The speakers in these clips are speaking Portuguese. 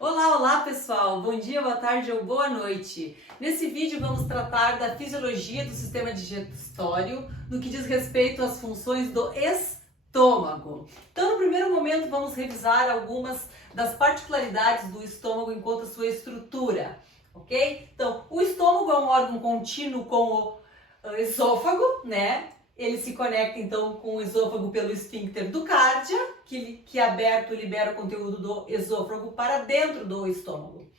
Olá, olá pessoal! Bom dia, boa tarde ou boa noite! Nesse vídeo vamos tratar da fisiologia do sistema digestório no que diz respeito às funções do estômago. Então, no primeiro momento, vamos revisar algumas das particularidades do estômago enquanto sua estrutura, ok? Então, o estômago é um órgão contínuo com o esôfago, né? Ele se conecta então com o esôfago pelo esfíncter do cárdia, que aberto libera o conteúdo do esôfago para dentro do estômago.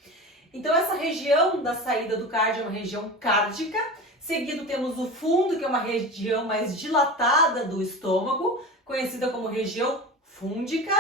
Então essa região da saída do cárdia é uma região cárdica, seguido temos o fundo, que é uma região mais dilatada do estômago, conhecida como região fúndica,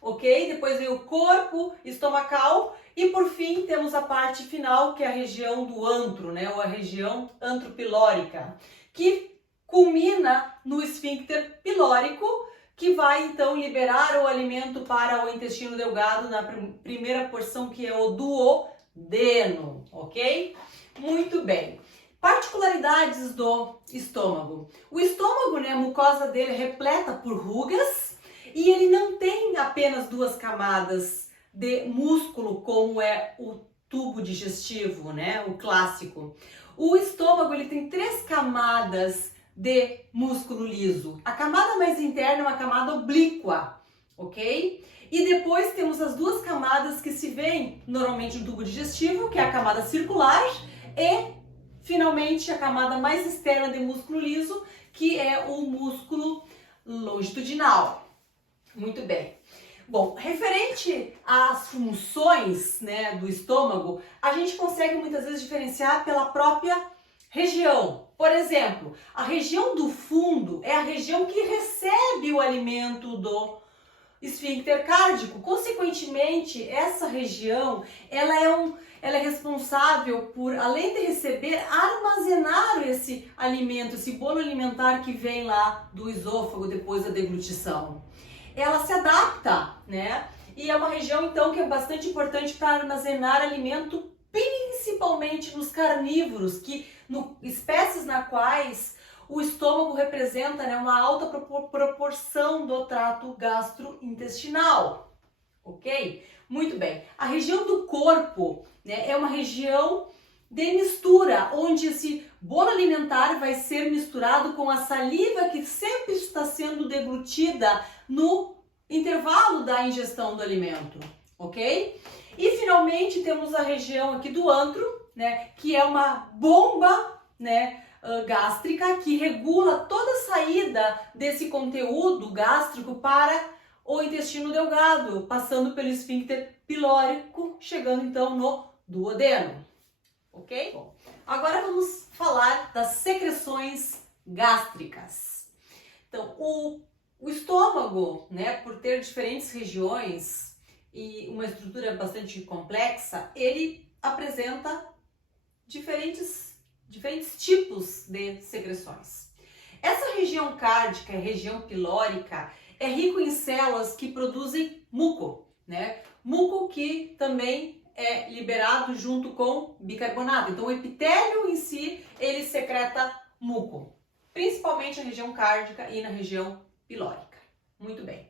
ok? Depois vem o corpo estomacal e por fim temos a parte final, que é a região do antro, né? Ou a região antropilórica, que culmina no esfíncter pilórico, que vai então liberar o alimento para o intestino delgado na primeira porção, que é o duodeno, ok? Muito bem. Particularidades do estômago. O estômago, né, a mucosa dele é repleta por rugas e ele não tem apenas duas camadas de músculo, como é o tubo digestivo, né, o clássico. O estômago ele tem três camadas de músculo liso. A camada mais interna é uma camada oblíqua, ok? E depois temos as duas camadas que se veem normalmente no tubo digestivo, que é a camada circular e, finalmente, a camada mais externa de músculo liso, que é o músculo longitudinal. Muito bem. Bom, referente às funções, né, do estômago, a gente consegue muitas vezes diferenciar pela própria região. Por exemplo, a região do fundo é a região que recebe o alimento do esfíncter cárdico. Consequentemente, essa região ela é responsável por, além de receber, armazenar esse alimento, esse bolo alimentar que vem lá do esôfago depois da deglutição. Ela se adapta, né? E é uma região, então, que é bastante importante para armazenar alimento, principalmente nos carnívoros, espécies na quais o estômago representa, né, uma alta proporção do trato gastrointestinal, ok? Muito bem. A região do corpo, né, é uma região de mistura, onde esse bolo alimentar vai ser misturado com a saliva que sempre está sendo deglutida no intervalo da ingestão do alimento, ok? E finalmente temos a região aqui do antro, né, que é uma bomba, né, gástrica que regula toda a saída desse conteúdo gástrico para o intestino delgado, passando pelo esfíncter pilórico, chegando então no duodeno, ok? Bom, agora vamos falar das secreções gástricas. Então, o estômago, né, por ter diferentes regiões e uma estrutura bastante complexa, ele apresenta diferentes tipos de secreções. Essa região cárdica, região pilórica, é rico em células que produzem muco, né? Muco que também é liberado junto com bicarbonato. Então, o epitélio em si, ele secreta muco, principalmente na região cárdica e na região pilórica. Muito bem.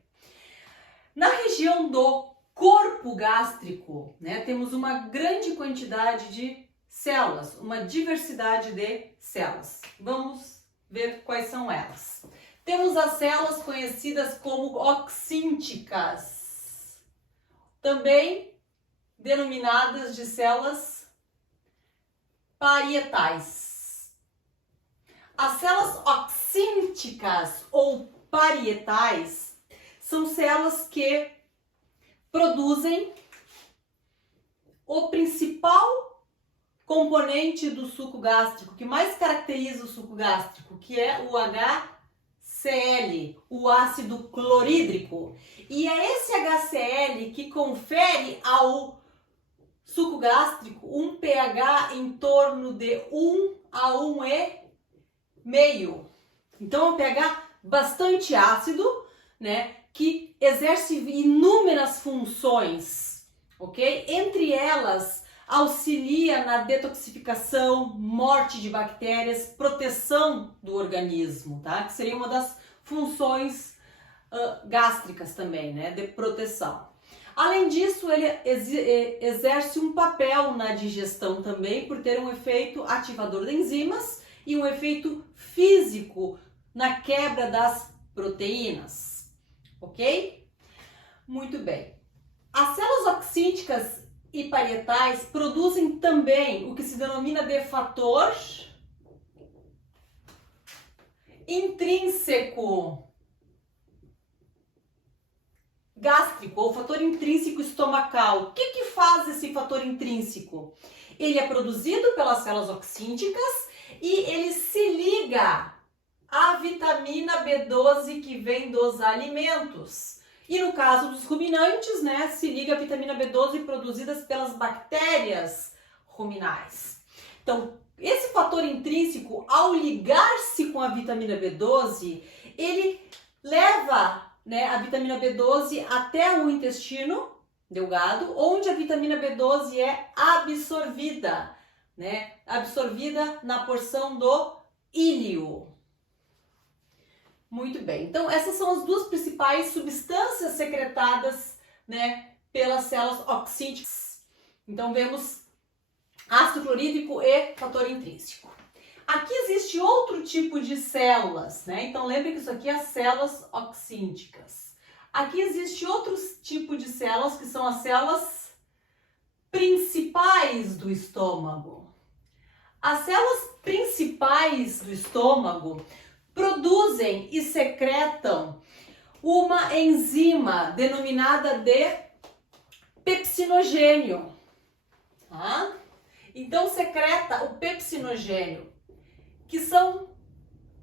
Na região do corpo gástrico, né, temos uma grande quantidade de células, uma diversidade de células. Vamos ver quais são elas. Temos as células conhecidas como oxínticas, também denominadas de células parietais. As células oxínticas ou parietais são células que produzem o principal componente do suco gástrico, que mais caracteriza o suco gástrico, que é o HCl, o ácido clorídrico. E é esse HCl que confere ao suco gástrico um pH em torno de 1 a 1,5. Então é um pH bastante ácido, né, que exerce inúmeras funções, ok? Entre elas, auxilia na detoxificação, morte de bactérias, proteção do organismo, tá? Que seria uma das funções gástricas também, né, de proteção. Além disso, ele exerce um papel na digestão também, por ter um efeito ativador de enzimas e um efeito físico na quebra das proteínas, ok? Muito bem. As células oxínticas e parietais produzem também o que se denomina de fator intrínseco gástrico ou fator intrínseco estomacal. O que faz esse fator intrínseco? Ele é produzido pelas células oxínticas e ele se liga à vitamina B12 que vem dos alimentos. E no caso dos ruminantes, né, se liga à vitamina B12 produzidas pelas bactérias ruminais. Então, esse fator intrínseco, ao ligar-se com a vitamina B12, ele leva, né, a vitamina B12 até o intestino delgado, onde a vitamina B12 é absorvida, né, absorvida na porção do íleo. Muito bem, então essas são as duas principais substâncias secretadas, né, pelas células oxínticas. Então vemos ácido clorídrico e fator intrínseco. Aqui existe outro tipo de células, né? Então lembre que isso aqui é as células oxínticas. Aqui existe outro tipo de células que são as células principais do estômago. As células principais do estômago produzem e secretam uma enzima denominada de pepsinogênio. Tá? Então secreta o pepsinogênio, que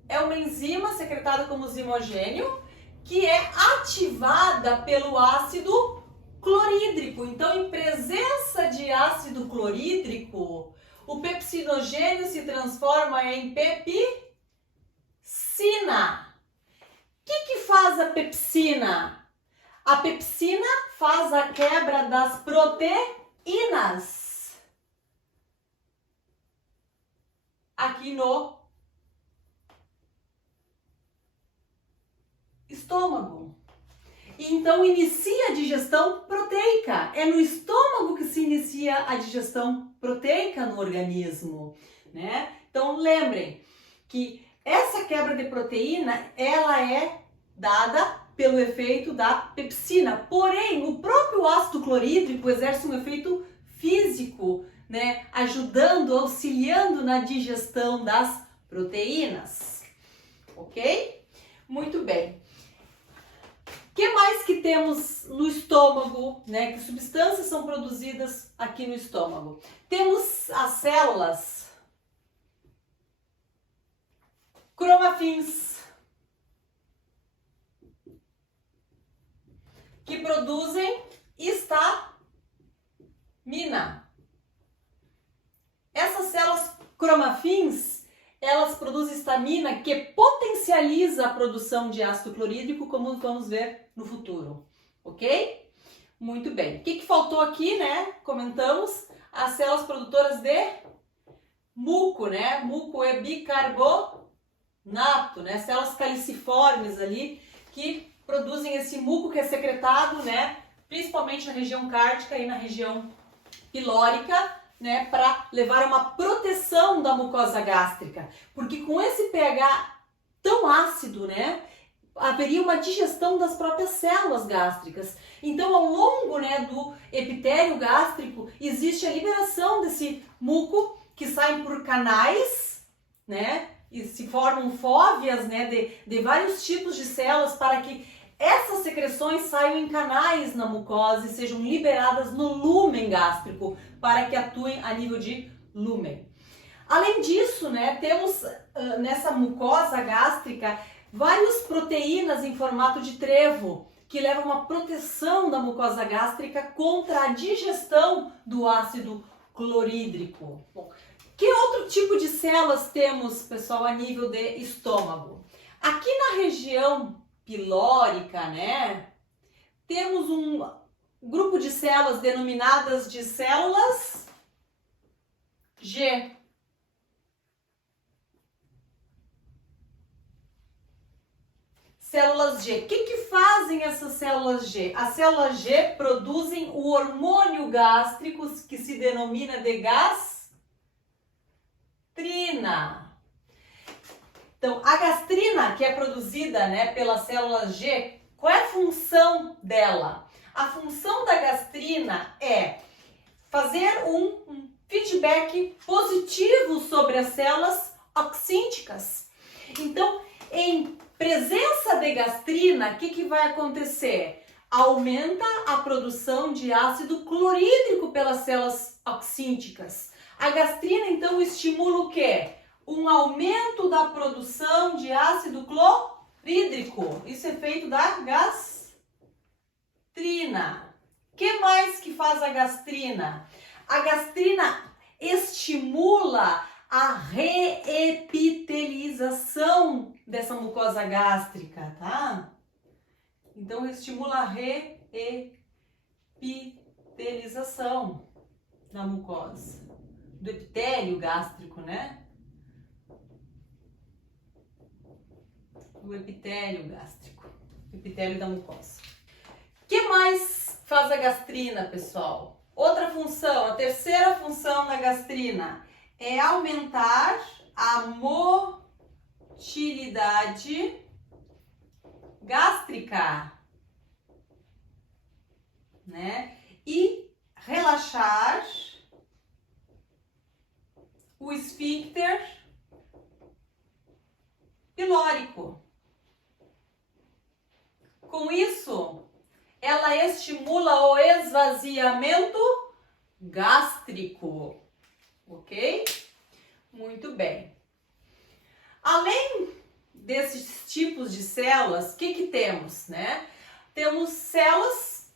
é uma enzima secretada como zimogênio, que é ativada pelo ácido clorídrico. Então, em presença de ácido clorídrico, o pepsinogênio se transforma em pepsina. O que faz a pepsina? A pepsina faz a quebra das proteínas aqui no estômago. E então inicia a digestão proteica. É no estômago que se inicia a digestão proteica no organismo, né? Então lembrem que essa quebra de proteína, ela é dada pelo efeito da pepsina. Porém, o próprio ácido clorídrico exerce um efeito físico, né, ajudando, auxiliando na digestão das proteínas, ok? Muito bem. O que mais que temos no estômago, né? Que substâncias são produzidas aqui no estômago? Temos as células cromafins, que produzem histamina. Essas células cromafins, elas produzem histamina que potencializa a produção de ácido clorídrico, como vamos ver no futuro, ok? Muito bem. O que faltou aqui, né? Comentamos as células produtoras de muco, né? Muco é bicarbonato, né? Células caliciformes ali que produzem esse muco que é secretado, né? Principalmente na região cárdica e na região pilórica, né, para levar uma proteção da mucosa gástrica, porque com esse pH tão ácido, né, haveria uma digestão das próprias células gástricas. Então, ao longo, né, do epitélio gástrico, existe a liberação desse muco que sai por canais, né, e se formam fóveas, né, de vários tipos de células para que essas secreções saiam em canais na mucosa e sejam liberadas no lúmen gástrico para que atuem a nível de lúmen. Além disso, né, temos nessa mucosa gástrica várias proteínas em formato de trevo que levam uma proteção da mucosa gástrica contra a digestão do ácido clorídrico. Bom, que outro tipo de células temos, pessoal, a nível de estômago? Aqui na região pilórica, né, temos um grupo de células denominadas de células G. Células G. O que fazem essas células G? As células G produzem o hormônio gástrico que se denomina de gastrina. Então, a gastrina que é produzida, né, pelas células G, qual é a função dela? A função da gastrina é fazer um feedback positivo sobre as células oxínticas. Então, em presença de gastrina, o que vai acontecer? Aumenta a produção de ácido clorídrico pelas células oxínticas. A gastrina, então, estimula o quê? Um aumento da produção de ácido clorídrico. Isso é feito da gastrina. O que mais que faz a gastrina? A gastrina estimula a reepitelização dessa mucosa gástrica, tá? Então, estimula a reepitelização da mucosa, do epitélio gástrico, né? O epitélio gástrico, epitélio da mucosa. O que mais faz a gastrina, pessoal? Outra função, a terceira função da gastrina é aumentar a motilidade gástrica, né? E relaxar o esfíncter pilórico. Com isso, ela estimula o esvaziamento gástrico, ok? Muito bem. Além desses tipos de células, o que temos, né? Temos células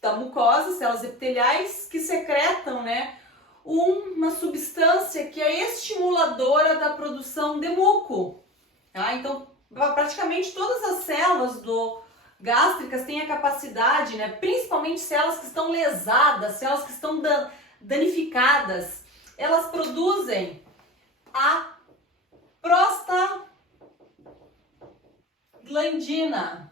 da mucosa, células epiteliais, que secretam, né, uma substância que é estimuladora da produção de muco. Tá? Então, praticamente todas as células gástricas têm a capacidade, né, principalmente células que estão lesadas, células que estão danificadas, elas produzem a prostaglandina.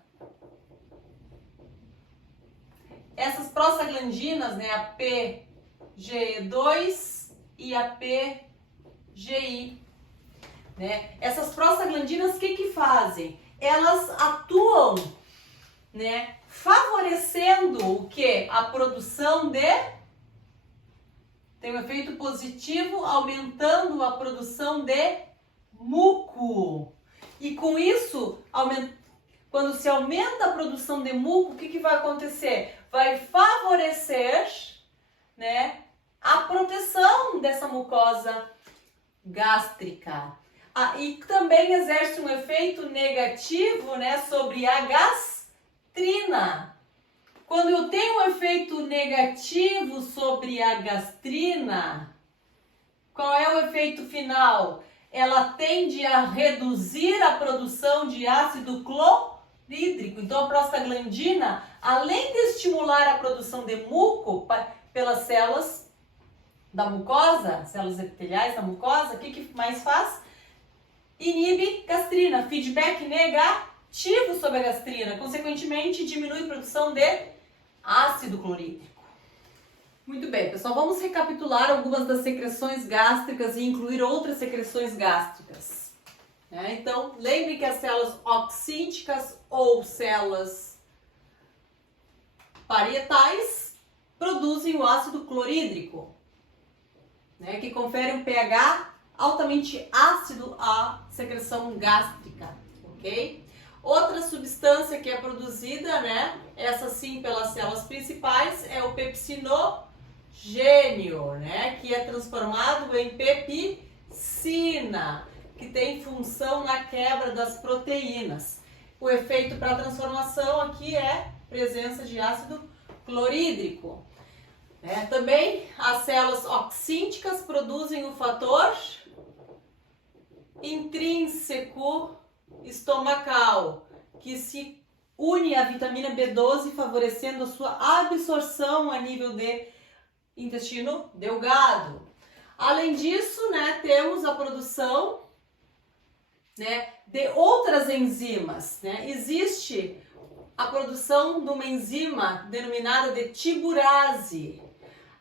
Essas prostaglandinas, né, a PGE2 e a PGI, né? Essas prostaglandinas, o que fazem? Elas atuam, né, favorecendo o que? A produção tem um efeito positivo, aumentando a produção de muco. E com isso, quando se aumenta a produção de muco, o que vai acontecer? Vai favorecer, né, a proteção dessa mucosa gástrica. E também exerce um efeito negativo, né, sobre a gastrina. Quando eu tenho um efeito negativo sobre a gastrina, qual é o efeito final? Ela tende a reduzir a produção de ácido clorídrico. Então, a prostaglandina, além de estimular a produção de muco pelas células da mucosa, células epiteliais da mucosa, o que mais faz? Inibe gastrina, feedback negativo sobre a gastrina, consequentemente diminui a produção de ácido clorídrico. Muito bem, pessoal, vamos recapitular algumas das secreções gástricas e incluir outras secreções gástricas. Então, lembre que as células oxínticas ou células parietais produzem o ácido clorídrico, né, que confere um pH altamente ácido à secreção gástrica, ok? Outra substância que é produzida, né, essa sim pelas células principais, é o pepsinogênio, né, que é transformado em pepsina, que tem função na quebra das proteínas. O efeito para a transformação aqui é presença de ácido clorídrico. Também as células oxínticas produzem o fator intrínseco estomacal, que se une à vitamina B12, favorecendo a sua absorção a nível de intestino delgado. Além disso, né, temos a produção né, de outras enzimas, né? Existe a produção de uma enzima denominada de tiburase.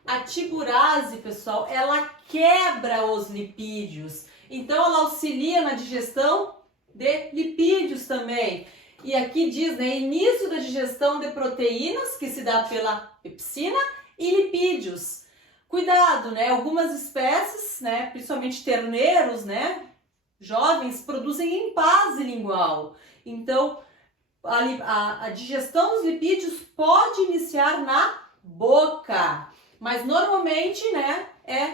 A tiburase, pessoal, ela quebra os lipídios, então ela auxilia na digestão de lipídios também. E aqui diz, né, início da digestão de proteínas, que se dá pela pepsina, e lipídios. Cuidado, né, algumas espécies, né, principalmente terneiros, né, jovens, produzem empase lingual. Então, a digestão dos lipídios pode iniciar na boca, mas normalmente, né, é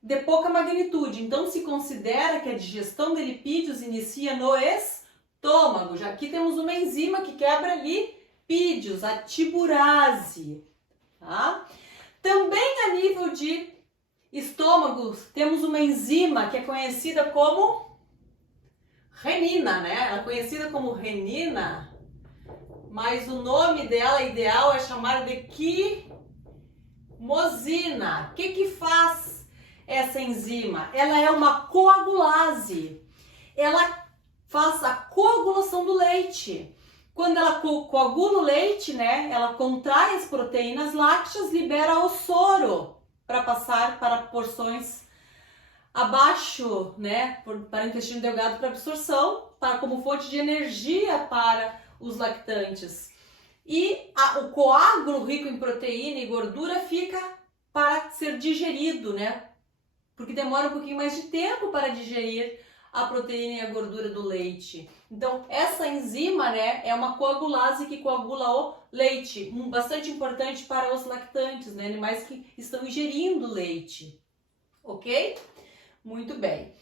de pouca magnitude. Então, se considera que a digestão de lipídios inicia no estômago. Já aqui temos uma enzima que quebra lipídios, a tiburase. Tá? Também a nível de estômago, temos uma enzima que é conhecida como renina, né? Ela é conhecida como renina, mas o nome dela ideal é chamar de quimosina. O que faz essa enzima? Ela é uma coagulase. Ela faz a coagulação do leite. Quando ela coagula o leite, né, ela contrai as proteínas lácteas, libera o soro para passar para porções abaixo, né, para o intestino delgado para absorção, como fonte de energia para os lactantes. E o coágulo rico em proteína e gordura fica para ser digerido, né, porque demora um pouquinho mais de tempo para digerir a proteína e a gordura do leite. Então, essa enzima, né, é uma coagulase que coagula o leite, bastante importante para os lactantes, né, animais que estão ingerindo leite. Ok? Muito bem.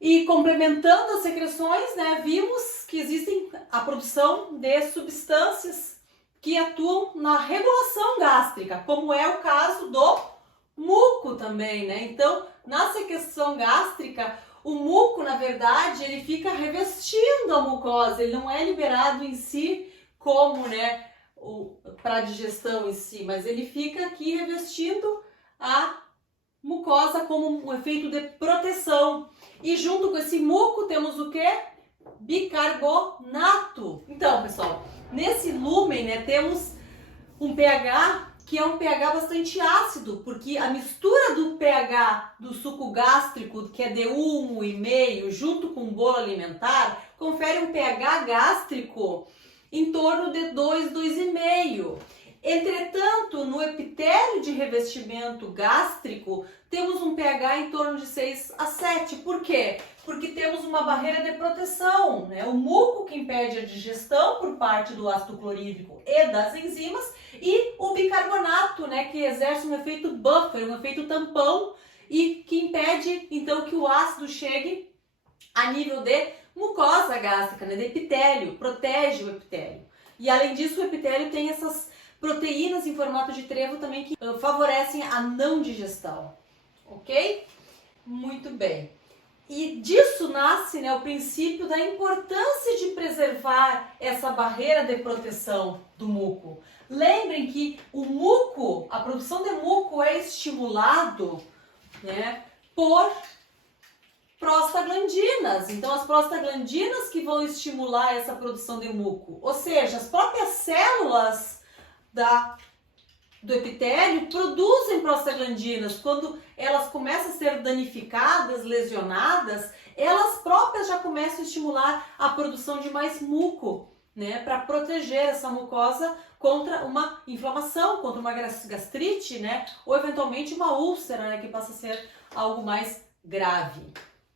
E complementando as secreções, né, vimos que existem a produção de substâncias que atuam na regulação gástrica, como é o caso do muco também, né? Então, na secreção gástrica, o muco, na verdade, ele fica revestindo a mucosa, ele não é liberado em si como, né, para a digestão em si, mas ele fica aqui revestindo a mucosa como um efeito de proteção. E junto com esse muco temos o que? Bicarbonato. Então, pessoal, nesse lúmen, né, temos um pH que é um pH bastante ácido, porque a mistura do pH do suco gástrico, que é de 1,5, junto com o bolo alimentar, confere um pH gástrico em torno de 2, 2,5. Entretanto, no epitélio de revestimento gástrico, temos um pH em torno de 6 a 7. Por quê? Porque temos uma barreira de proteção, né? O muco que impede a digestão por parte do ácido clorídrico e das enzimas, e o bicarbonato, né, que exerce um efeito buffer, um efeito tampão, e que impede, então, que o ácido chegue a nível de mucosa gástrica, né, de epitélio, protege o epitélio. E além disso, o epitélio tem essas proteínas em formato de trevo também que favorecem a não digestão, ok? Muito bem. E disso nasce, né, o princípio da importância de preservar essa barreira de proteção do muco. Lembrem que o muco, a produção de muco é estimulado, né, por prostaglandinas. Então, as prostaglandinas que vão estimular essa produção de muco. Ou seja, as próprias células do epitélio produzem prostaglandinas. Quando elas começam a ser danificadas, lesionadas, elas próprias já começam a estimular a produção de mais muco, né, para proteger essa mucosa contra uma inflamação, contra uma gastrite, né, ou eventualmente uma úlcera, né, que passa a ser algo mais grave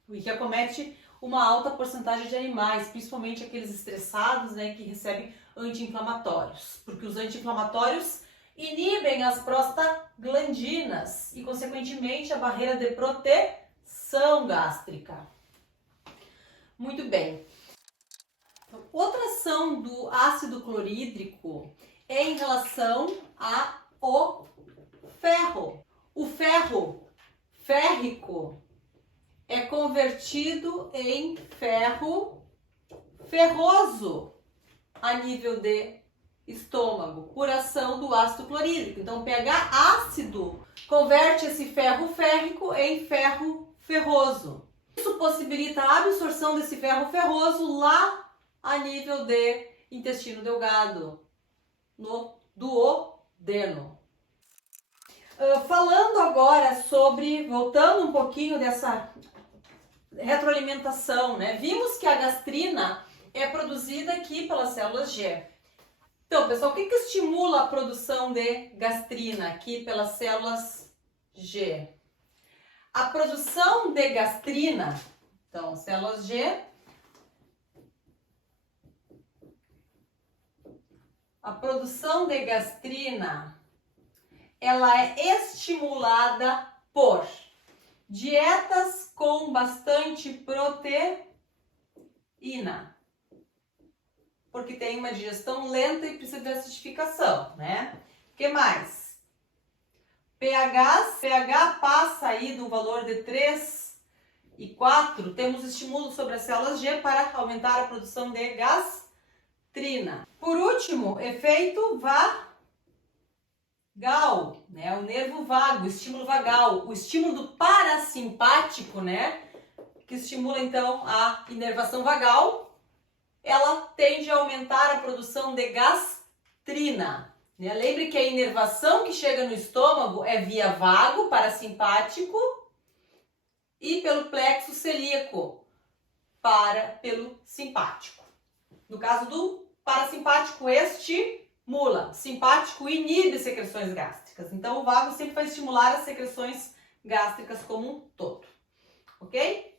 e que acomete uma alta porcentagem de animais, principalmente aqueles estressados, né, que recebem anti-inflamatórios, porque os anti-inflamatórios inibem as prostaglandinas e, consequentemente, a barreira de proteção gástrica. Muito bem. Outra ação do ácido clorídrico é em relação ao ferro. O ferro férrico é convertido em ferro ferroso a nível de estômago, por ação do ácido clorídrico. Então, o pH ácido converte esse ferro férrico em ferro ferroso. Isso possibilita a absorção desse ferro ferroso lá a nível de intestino delgado, no duodeno. Falando agora sobre, voltando um pouquinho dessa retroalimentação, né? Vimos que a gastrina é produzida aqui pelas células G. Então, pessoal, o que estimula a produção de gastrina aqui pelas células G? A produção de gastrina, então, células G, a produção de gastrina, ela é estimulada por dietas com bastante proteína, porque tem uma digestão lenta e precisa de acidificação, né? O que mais? pH passa aí do valor de 3 e 4, temos estímulo sobre as células G para aumentar a produção de gastrina. Por último, efeito vagal, né? O nervo vago, o estímulo vagal, o estímulo do parasimpático, né? Que estimula então a inervação vagal, ela tende a aumentar a produção de gastrina. Né? Lembre que a inervação que chega no estômago é via vago, parasimpático, e pelo plexo celíaco, pelo simpático. No caso do parasimpático, estimula, simpático inibe secreções gástricas. Então, o vago sempre vai estimular as secreções gástricas como um todo, ok?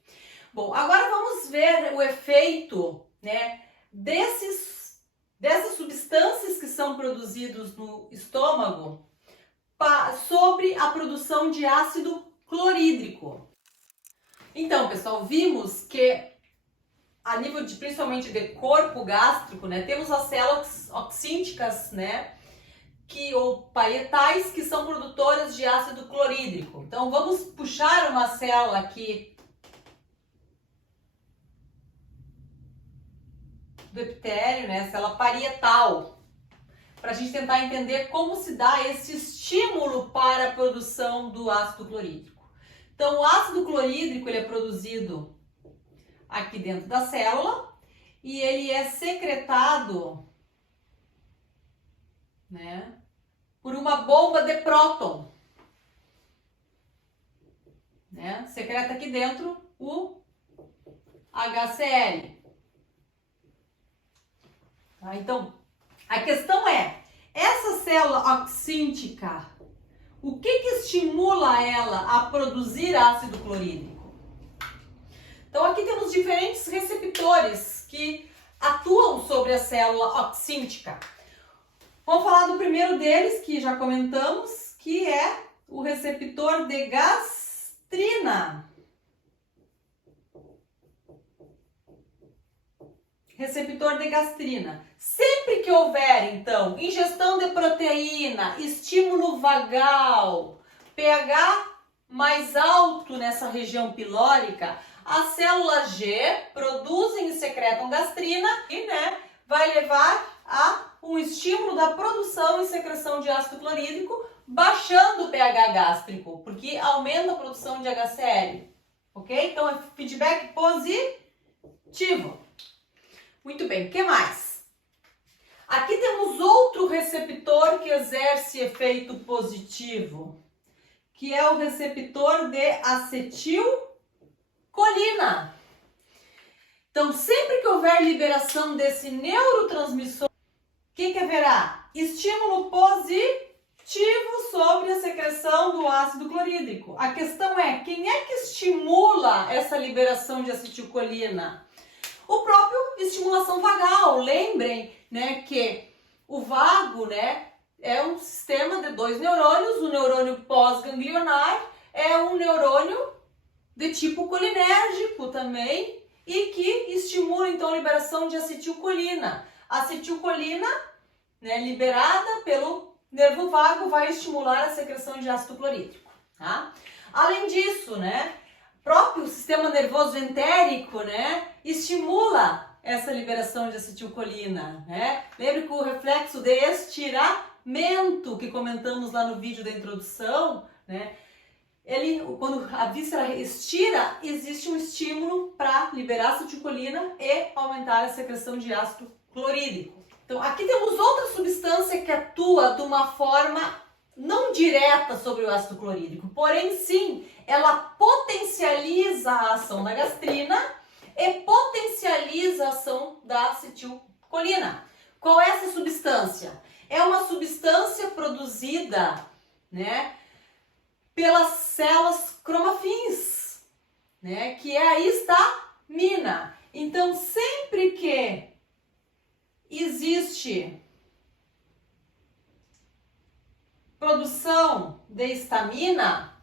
Bom, agora vamos ver o efeito, né, dessas substâncias que são produzidas no estômago sobre a produção de ácido clorídrico. Então, pessoal, vimos que a nível de, principalmente de corpo gástrico, né, temos as células oxínticas, né, ou parietais, que são produtoras de ácido clorídrico. Então, vamos puxar uma célula aqui do epitélio, né, célula parietal, para a gente tentar entender como se dá esse estímulo para a produção do ácido clorídrico. Então, o ácido clorídrico ele é produzido aqui dentro da célula e ele é secretado, né, por uma bomba de próton, né? Secreta aqui dentro o HCl. Tá? Então, a questão é, essa célula oxíntica, o que estimula ela a produzir ácido clorídrico? Então, aqui temos diferentes receptores que atuam sobre a célula oxíntica. Vamos falar do primeiro deles, que já comentamos, que é o receptor de gastrina. Receptor de gastrina. Sempre que houver, então, ingestão de proteína, estímulo vagal, pH mais alto nessa região pilórica, as células G produzem e secretam gastrina e, né, vai levar a um estímulo da produção e secreção de ácido clorídrico, baixando o pH gástrico, porque aumenta a produção de HCl, ok? Então, é feedback positivo. Muito bem, o que mais? Aqui temos outro receptor que exerce efeito positivo, que é o receptor de acetilcolina. Então, sempre que houver liberação desse neurotransmissor, o que haverá? Estímulo positivo sobre a secreção do ácido clorídrico. A questão é, quem é que estimula essa liberação de acetilcolina? O próprio estimulação vagal. Lembrem, né, que o vago, né, é um sistema de 2 neurônios. O neurônio pós-ganglionar é um neurônio de tipo colinérgico também e que estimula então a liberação de acetilcolina. A acetilcolina, né, liberada pelo nervo vago, vai estimular a secreção de ácido clorídrico. Tá? Além disso, né, próprio sistema nervoso entérico, né, estimula essa liberação de acetilcolina, né? Lembre que o reflexo de estiramento que comentamos lá no vídeo da introdução, né, quando a víscera estira, existe um estímulo para liberar acetilcolina e aumentar a secreção de ácido clorídrico. Então, aqui temos outra substância que atua de uma forma não direta sobre o ácido clorídrico, porém sim, ela potencializa a ação da gastrina e potencializa a ação da acetilcolina. Qual é essa substância? É uma substância produzida, né, pelas células cromafins, né, que é a histamina. Então, sempre que existe produção de histamina,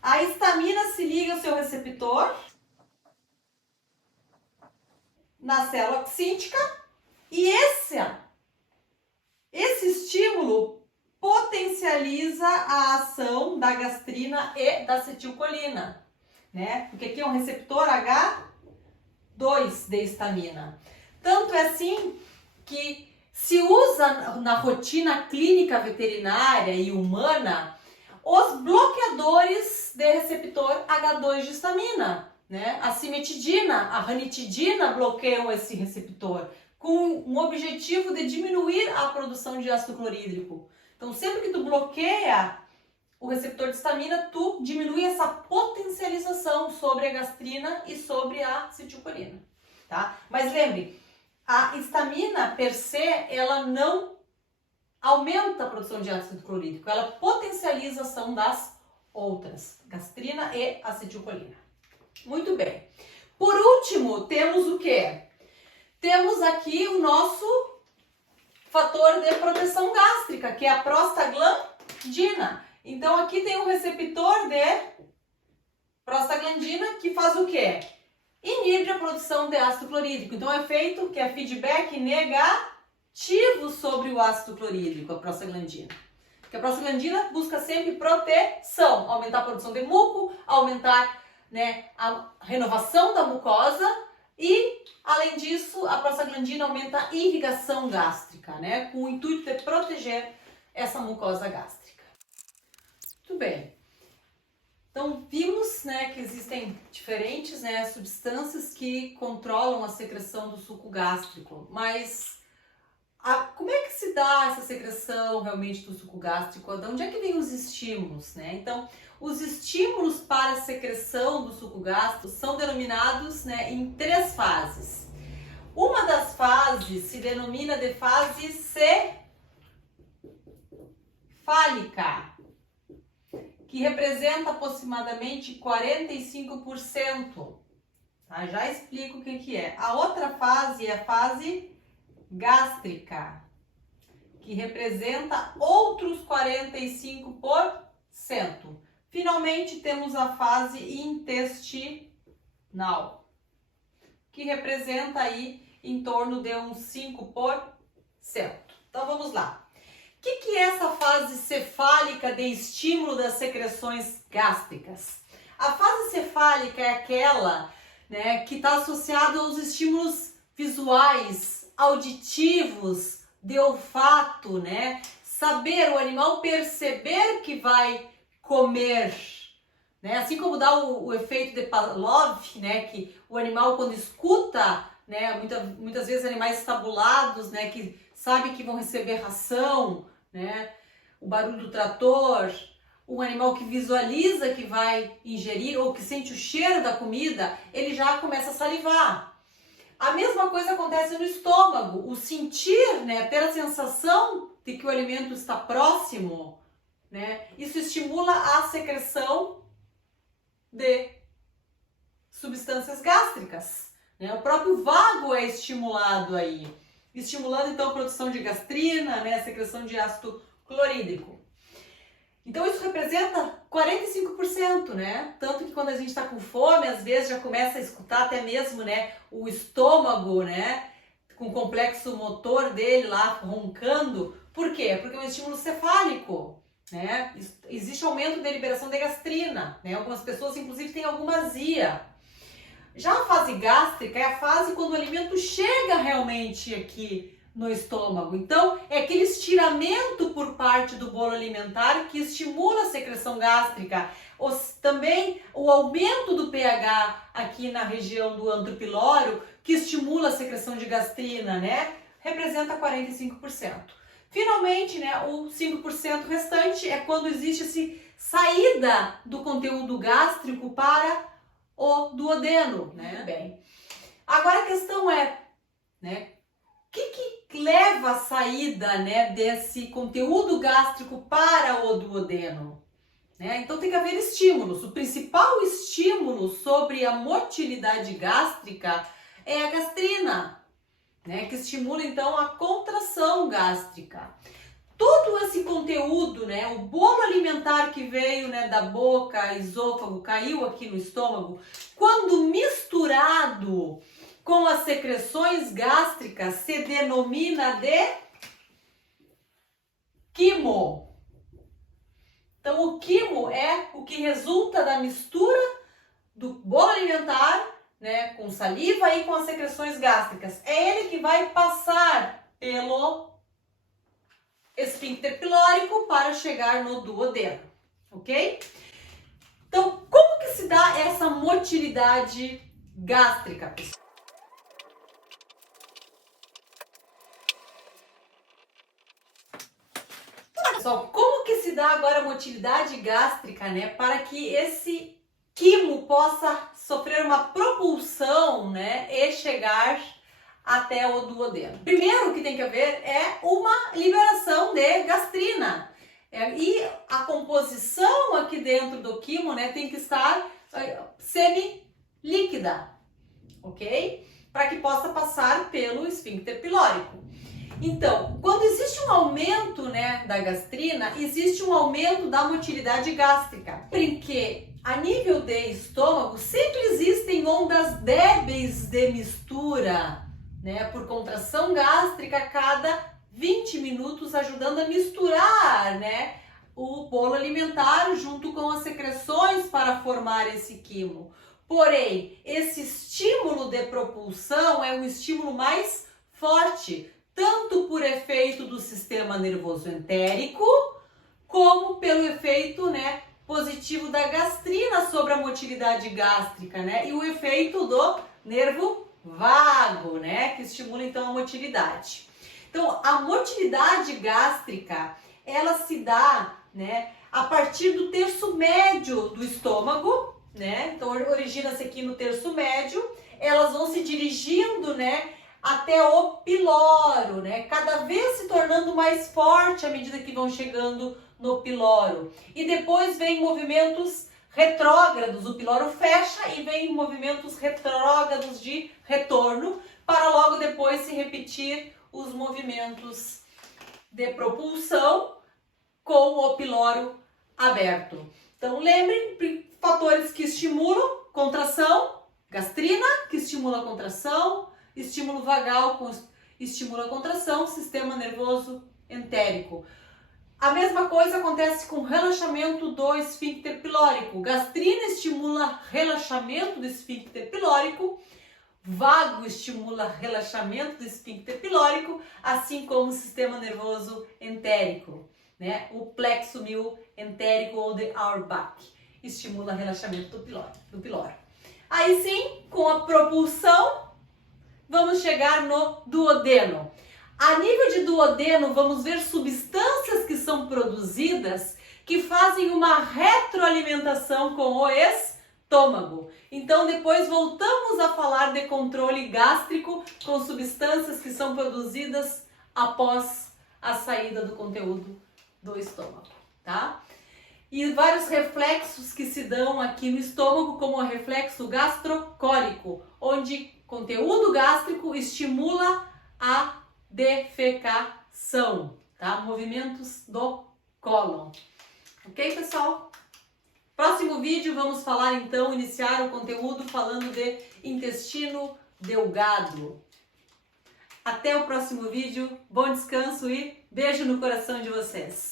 a histamina se liga ao seu receptor na célula oxíntica e esse estímulo potencializa a ação da gastrina e da acetilcolina, né? Porque aqui é um receptor H2 de histamina. Tanto é assim que se usa na rotina clínica veterinária e humana os bloqueadores de receptor H2 de histamina, né? A cimetidina, a ranitidina bloqueiam esse receptor com um objetivo de diminuir a produção de ácido clorídrico. Então, sempre que tu bloqueia o receptor de histamina, tu diminui essa potencialização sobre a gastrina e sobre a acetilcolina, tá? Mas lembre, a histamina per se, ela não aumenta a produção de ácido clorídrico, ela potencializa a ação das outras, gastrina e acetilcolina. Muito bem. Por último, temos o quê? Temos aqui o nosso fator de proteção gástrica, que é a prostaglandina. Então, aqui tem um receptor de prostaglandina que faz o quê? Inibe a produção de ácido clorídrico. Então, é feito que é feedback negativo sobre o ácido clorídrico, a prostaglandina. Porque a prostaglandina busca sempre proteção, aumentar a produção de muco, aumentar, né, a renovação da mucosa e, além disso, a prostaglandina aumenta a irrigação gástrica, né, com o intuito de proteger essa mucosa gástrica. Muito bem. Então, vimos, né, que existem diferentes, né, substâncias que controlam a secreção do suco gástrico, mas como é que se dá essa secreção realmente do suco gástrico? De onde é que vem os estímulos, né? Então, os estímulos para a secreção do suco gástrico são denominados, né, em 3 fases. Uma das fases se denomina de fase cefálica, que representa aproximadamente 45%. Tá? Já explico o que é. A outra fase é a fase gástrica, que representa outros 45%. Finalmente, temos a fase intestinal, que representa aí em torno de uns 5%. Então, vamos lá. O que é essa fase cefálica de estímulo das secreções gástricas? A fase cefálica é aquela, né, que está associada aos estímulos visuais, auditivos, de olfato, né? Saber, o animal perceber que vai comer, né? Assim como dá o efeito de Pavlov, né? Que o animal, quando escuta, né? Muitas vezes animais estabulados, né? Que sabem que vão receber ração, né? O barulho do trator, um animal que visualiza que vai ingerir ou que sente o cheiro da comida, ele já começa a salivar. A mesma coisa acontece no estômago, o sentir, né, ter a sensação de que o alimento está próximo, né, isso estimula a secreção de substâncias gástricas, né, o próprio vago é estimulado aí, estimulando então a produção de gastrina, né, a secreção de ácido clorídrico. Então isso representa 45%, né? Tanto que quando a gente está com fome, às vezes já começa a escutar até mesmo, né, o estômago, né, com o complexo motor dele lá roncando. Por quê? Porque é um estímulo cefálico, né? Existe aumento de liberação de gastrina, né? Algumas pessoas inclusive têm alguma azia. Já a fase gástrica é a fase quando o alimento chega realmente aqui no estômago. Então, é aquele estiramento por parte do bolo alimentar que estimula a secreção gástrica. Também o aumento do pH aqui na região do antro pilório, que estimula a secreção de gastrina, né? Representa 45%. Finalmente, né, o 5% restante é quando existe essa saída do conteúdo gástrico para o duodeno, né? Bem, agora a questão é, né, o que leva à saída, né, desse conteúdo gástrico para o duodeno? Né? Então tem que haver estímulos. O principal estímulo sobre a motilidade gástrica é a gastrina, né, que estimula então a contração gástrica. Todo esse conteúdo, né, o bolo alimentar que veio, né, da boca, esôfago, caiu aqui no estômago, quando misturado com as secreções gástricas, se denomina de quimo. Então, o quimo é o que resulta da mistura do bolo alimentar, né, com saliva e com as secreções gástricas. É ele que vai passar pelo esfíncter pilórico para chegar no duodeno, ok? Então, como que se dá essa motilidade gástrica, pessoal? Pessoal, como que se dá agora a motilidade gástrica, né, para que esse quimo possa sofrer uma propulsão, né, e chegar até o duodeno? Primeiro, o que tem que haver é uma liberação de gastrina. E a composição aqui dentro do quimo, né, tem que estar semi-líquida, ok? Para que possa passar pelo esfíncter pilórico. Então, quando existe um aumento, né, da gastrina, existe um aumento da motilidade gástrica. Porque a nível de estômago sempre existem ondas débeis de mistura, né, por contração gástrica a cada 20 minutos, ajudando a misturar, né, o bolo alimentar junto com as secreções para formar esse quimo. Porém, esse estímulo de propulsão é um estímulo mais forte, tanto por efeito do sistema nervoso entérico, como pelo efeito, né, positivo da gastrina sobre a motilidade gástrica, né, e o efeito do nervo vago, né, que estimula então a motilidade. Então, a motilidade gástrica, ela se dá, né, a partir do terço médio do estômago, né, então origina-se aqui no terço médio, elas vão se dirigindo, né, até o piloro, né, cada vez se tornando mais forte à medida que vão chegando no piloro. E depois vem movimentos retrógrados, o piloro fecha e vem movimentos retrógrados de retorno, para logo depois se repetir os movimentos de propulsão com o piloro aberto. Então lembrem, fatores que estimulam contração, gastrina, que estimula a contração, estímulo vagal, estimula a contração, sistema nervoso entérico. A mesma coisa acontece com relaxamento do esfíncter pilórico. Gastrina estimula relaxamento do esfíncter pilórico, vago estimula relaxamento do esfíncter pilórico, assim como o sistema nervoso entérico, né? O plexo mil entérico ou de Auerbach estimula relaxamento do pilório. Aí sim, com a propulsão, vamos chegar no duodeno. A nível de duodeno, vamos ver substâncias que são produzidas que fazem uma retroalimentação com o estômago. Então, depois voltamos a falar de controle gástrico com substâncias que são produzidas após a saída do conteúdo do estômago, tá? E vários reflexos que se dão aqui no estômago, como o reflexo gastrocólico, onde conteúdo gástrico estimula a defecação, tá? Movimentos do cólon. Ok, pessoal? Próximo vídeo vamos falar então, iniciar o conteúdo falando de intestino delgado. Até o próximo vídeo, bom descanso e beijo no coração de vocês.